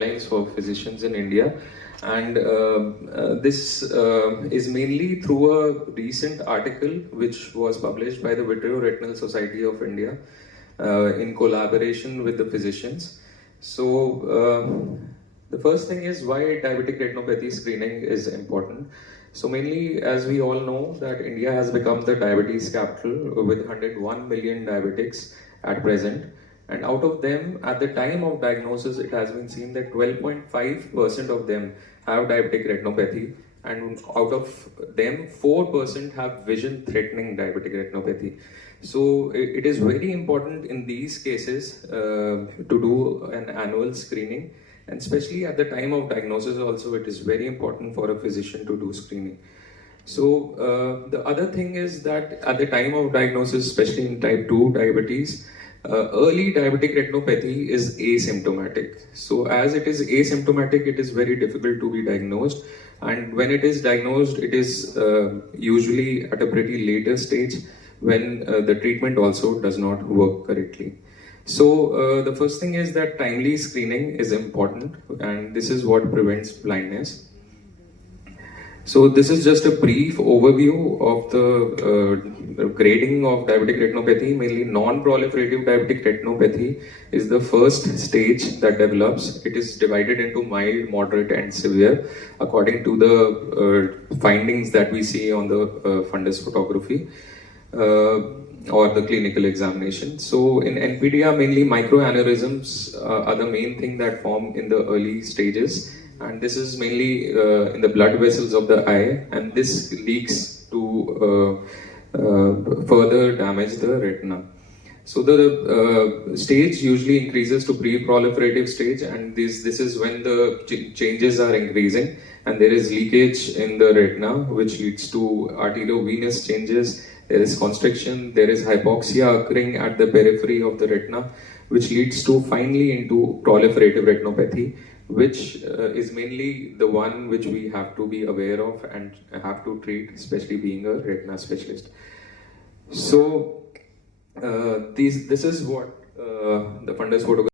guidelines for physicians in India, and this is mainly through a recent article which was published by the Vitreoretinal Society of India in collaboration with the physicians. So the first thing is why diabetic retinopathy screening is important. So mainly, as we all know, that India has become the diabetes capital with 101 million diabetics at present. And out of them, at the time of diagnosis, it has been seen that 12.5% of them have diabetic retinopathy, and out of them, 4% have vision-threatening diabetic retinopathy. So it is very important in these cases to do an annual screening, and especially at the time of diagnosis also, it is very important for a physician to do screening. So the other thing is that at the time of diagnosis, especially in type 2 diabetes, early diabetic retinopathy is asymptomatic. So as it is asymptomatic, it is very difficult to be diagnosed. And when it is diagnosed, it is usually at a pretty later stage when the treatment also does not work correctly. So the first thing is that timely screening is important, and this is what prevents blindness. So this is just a brief overview of the grading of diabetic retinopathy. Mainly non-proliferative diabetic retinopathy is the first stage that develops. It is divided into mild, moderate and severe according to the findings that we see on the fundus photography or the clinical examination. So in NPDR, mainly microaneurysms are the main thing that form in the early stages. And this is mainly in the blood vessels of the eye, and this leaks to further damage the retina. So the stage usually increases to pre-proliferative stage, and this is when the changes are increasing and there is leakage in the retina, which leads to arteriovenous changes. There is constriction, there is hypoxia occurring at the periphery of the retina, which leads to finally into proliferative retinopathy, which is mainly the one which we have to be aware of and have to treat, especially being a retina specialist. So this is what the fundus photography